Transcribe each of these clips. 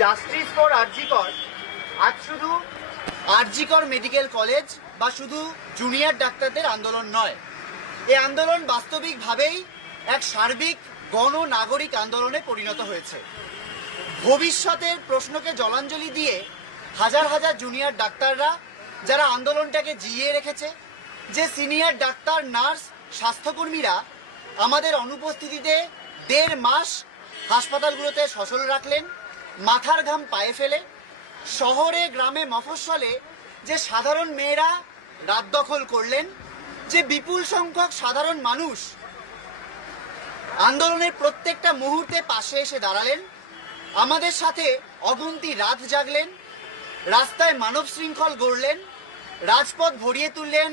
Justice for RG Kar আজ শুধু RG Kar medical college বা শুধু জুনিয়র ডাক্তারদের আন্দোলন নয়, এই আন্দোলন বাস্তবিকভাবেই এক সার্বিক গণ নাগরিক আন্দোলনে পরিণত হয়েছে। ভবিষ্যতের প্রশ্নকে জলাঞ্জলি দিয়ে হাজার হাজার জুনিয়র ডাক্তাররা যারা আন্দোলনটাকে জিইয়ে রেখেছে, যে সিনিয়র ডাক্তার, নার্স, স্বাস্থ্যকর্মীরা আমাদের অনুপস্থিতিতে 1.5 মাস হাসপাতালগুলোতে সচল রাখলেন, মাথার ঘাম পায়ে ফেলে, শহরে গ্রামে মফস্বলে যে সাধারণ মেয়েরা রাত দখল করলেন, যে বিপুল সংখ্যক সাধারণ মানুষ আন্দোলনের প্রত্যেকটা মুহূর্তে পাশে এসে দাঁড়ালেন, আমাদের সাথে অগুন্তি রাত জাগলেন, রাস্তায় মানব শৃঙ্খল গড়লেন, রাজপথ ভরিয়ে তুললেন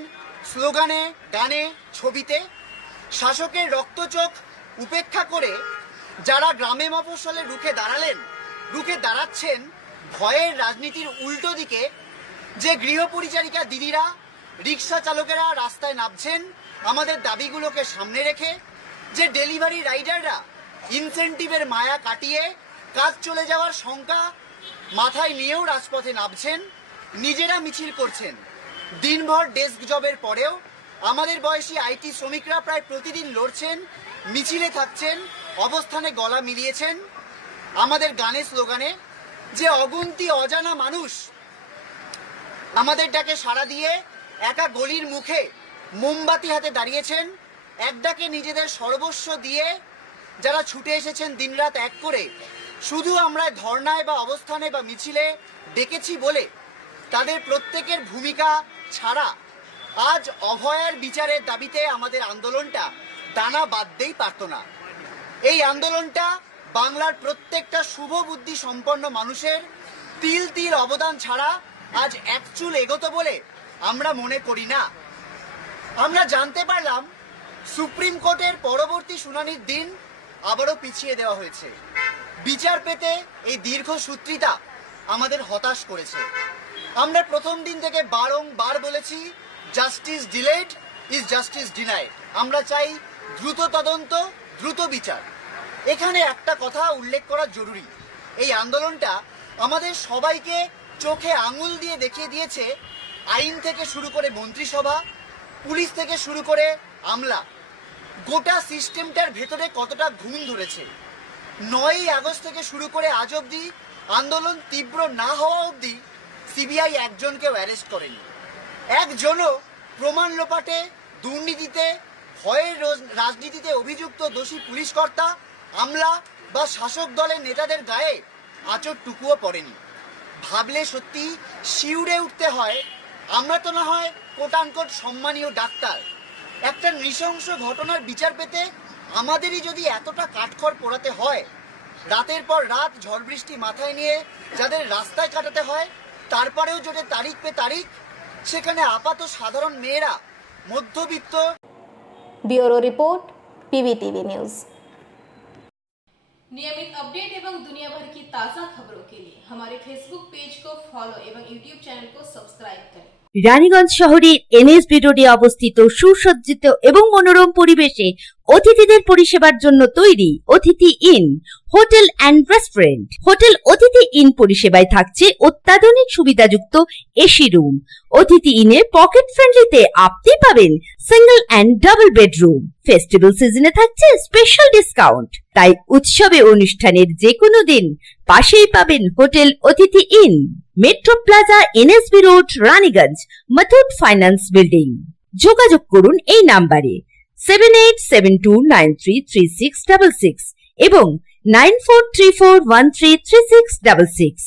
স্লোগানে, গানে, ছবিতে। শাসকের রক্তচোখ উপেক্ষা করে যারা গ্রামে মফস্বলে রুখে দাঁড়াচ্ছেন ভয়ের রাজনীতির উল্টো দিকে, যে গৃহপরিচারিকা দিদিরা, রিক্সা চালকেরা রাস্তায় নামছেন আমাদের দাবিগুলোকে সামনে রেখে, যে ডেলিভারি রাইডাররা ইনসেন্টিভের মায়া কাটিয়ে কাজ চলে যাওয়ার শঙ্কা মাথায় নিয়েও রাজপথে নামছেন, নিজেরা মিছিল করছেন। দিনভর ডেস্ক জবের পরেও আমাদের বয়সী আইটি শ্রমিকরা প্রায় প্রতিদিন লড়ছেন, মিছিলে থাকছেন, অবস্থানে গলা মিলিয়েছেন আমাদের গানে স্লোগানে। যে অগুন্তি অজানা মানুষ আমাদের ডাকে সাড়া দিয়ে একা গলির মুখে মোমবাতি হাতে দাঁড়িয়েছেন, এক ডাকে নিজেদের সর্বস্ব দিয়ে যারা ছুটে এসেছেন দিনরাত এক করে, শুধু আমরা ধর্নায় বা অবস্থানে বা মিছিলে ডেকেছি বলে তাদের প্রত্যেকের ভূমিকা ছাড়া আজ অভয়ার বিচারের দাবিতে আমাদের আন্দোলনটা দানা বাঁধতেই পারত না। এই আন্দোলনটা বাংলার প্রত্যেকটা শুভ বুদ্ধি সম্পন্ন মানুষের তিল তিল অবদান ছাড়া আজ এক চুল এগোতো বলে আমরা মনে করি না। আমরা জানতে পারলাম সুপ্রিম কোর্টের পরবর্তী শুনানির দিন আবারও পিছিয়ে দেওয়া হয়েছে। বিচার পেতে এই দীর্ঘসূত্রিতা আমাদের হতাশ করেছে। আমরা প্রথম দিন থেকে বারংবার বলেছি, justice delayed is justice denied. আমরা চাই দ্রুত তদন্ত, দ্রুত বিচার। এখানে একটা কথা উল্লেখ করা জরুরি, এই আন্দোলনটা আমাদের সবাইকে চোখে আঙুল দিয়ে দেখিয়ে দিয়েছে আইন থেকে শুরু করে মন্ত্রিসভা, পুলিশ থেকে শুরু করে আমলা, গোটা সিস্টেমটার ভেতরে কতটা ঘুম ধরেছে। 9ই আগস্ট থেকে শুরু করে আজ অবধি আন্দোলন তীব্র না হওয়া অবধি সিবিআই একজনকেও অ্যারেস্ট করেনি। একজনও প্রমাণ লোপাটে, দুর্নীতিতে, ভয়ের রাজনীতিতে অভিযুক্ত দোষী পুলিশ কর্তা, আমলা বা শাসক দলের নেতাদের গায়ে আঁচড়টুকুও পড়েনি। ভাবলে সত্যি শিউরে উঠতে হয়। আমরা তো না হয় কোটানকোট সম্মানীয় ডাক্তার, একটা নৃশংস ঘটনার বিচার পেতে আমাদেরই যদি এতটা কাঠখড় পোড়াতে হয়, রাতের পর রাত ঝড় বৃষ্টি মাথায় নিয়ে যাদের রাস্তায় কাটাতে হয়, তারপরেও যদি তারিখ পে তারিখ, সেখানে আপাত সাধারণ মেয়েরা, মধ্যবিত্ত। Bureau report, PBTV news. नियमित अपडेट एवं दुनिया भर की ताज़ा खबरों के लिए हमारे फेसबुक पेज को फॉलो एवं यूट्यूब चैनल को सब्सक्राइब करें। রানীগঞ্জ শহরের NSB রোডে অবস্থিত সুসজ্জিত এবং মনোরম পরিবেশে অতিথিদের পরিষেবার জন্য তৈরি অতিথি in hotel and restaurant. Hotel অতিথি ইন পরিষেবায় থাকছে অত্যাধুনিক সুবিধাযুক্ত এসি রুম। অতিথি ইনে পকেট ফ্রেন্ডলিতে আপনি পাবেন single and double bedroom. Festival সিজনে থাকছে স্পেশাল ডিসকাউন্ট। তাই উৎসবে অনুষ্ঠানের যে কোনো দিন পাশেই পাবেন হোটেল অতিথি in, metro plaza, NSB road, Raniganj, Muthoot finance building. যোগাযোগ করুন এই নাম্বারে 7872933666 এবং 9434133666।